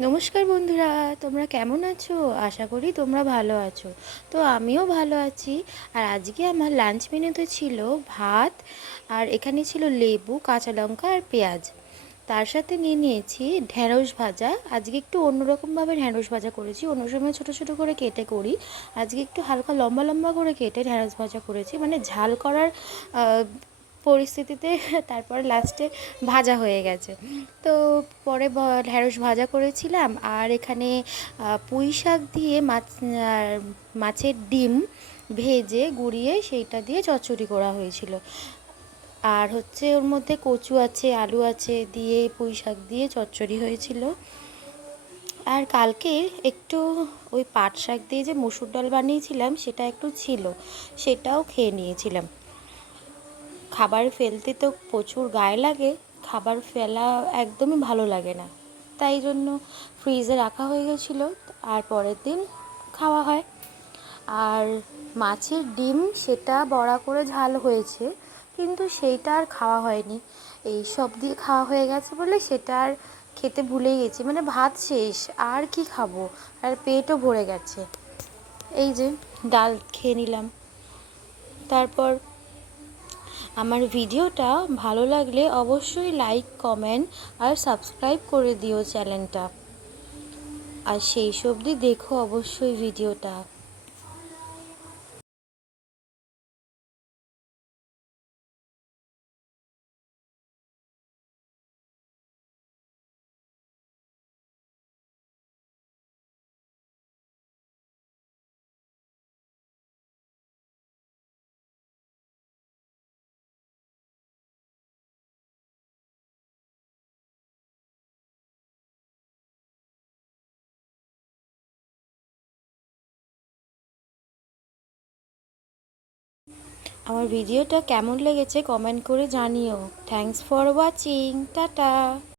নমস্কার বন্ধুরা, তোমরা কেমন আছো? আশা করি তোমরা ভালো আছো। তো আমিও ভালো আছি। আর আজকে আমার লাঞ্চ মেনুতে ছিল ভাত, আর এখানে ছিল লেবু, কাঁচা লঙ্কা আর পেঁয়াজ। তার সাথে নিয়ে নিয়েছি ঢ্যাঁড়স ভাজা। আজকে একটু অন্যরকমভাবে ঢ্যাঁড়স ভাজা করেছি। অন্য সময় ছোটো ছোটো করে কেটে করি, আজকে একটু হালকা লম্বা লম্বা করে কেটে ঢ্যাঁড়স ভাজা করেছি, মানে ঝাল করার পরিস্থিতিতে তারপরে লাস্টে ভাজা হয়ে গেছে। তো পরে ঢ্যাঁড়স ভাজা করেছিলাম। আর এখানে পুঁই শাক দিয়ে মাছের ডিম ভেজে গুঁড়িয়ে সেইটা দিয়ে চচ্চড়ি করা হয়েছিল। আর হচ্ছে ওর মধ্যে কচু আছে, আলু আছে, দিয়ে পুঁই শাক দিয়ে চচ্চড়ি হয়েছিল। আর কালকে একটু ওই পাট শাক দিয়ে যে মসুর ডাল বানিয়েছিলাম সেটা একটু ছিল, সেটাও খেয়ে নিয়েছিলাম। খাবার ফেলতে তো প্রচুর গায়ে লাগে, খাবার ফেলা একদমই ভালো লাগে না, তাই জন্য ফ্রিজে রাখা হয়ে গেছিলো। আর পরের দিন খাওয়া হয়। আর মাছের ডিম সেটা বড়া করে ঝাল হয়েছে, কিন্তু সেইটা আর খাওয়া হয়নি। এই সব দিয়ে খাওয়া হয়ে গেছে বলে সেটা আর খেতে ভুলেই গেছি, মানে ভাত শেষ, আর কি খাবো, আর পেটও ভরে গেছে। এই যে ডাল খেয়ে নিলাম। তারপর আমার ভিডিওটা ভালো লাগলে অবশ্যই লাইক, কমেন্ট আর সাবস্ক্রাইব করে দিও চ্যানেলটা। আর সেই সবদি দেখো অবশ্যই ভিডিওটা। আমার ভিডিওটা কেমন লেগেছে কমেন্ট করে জানিও। Thanks for watching, tata.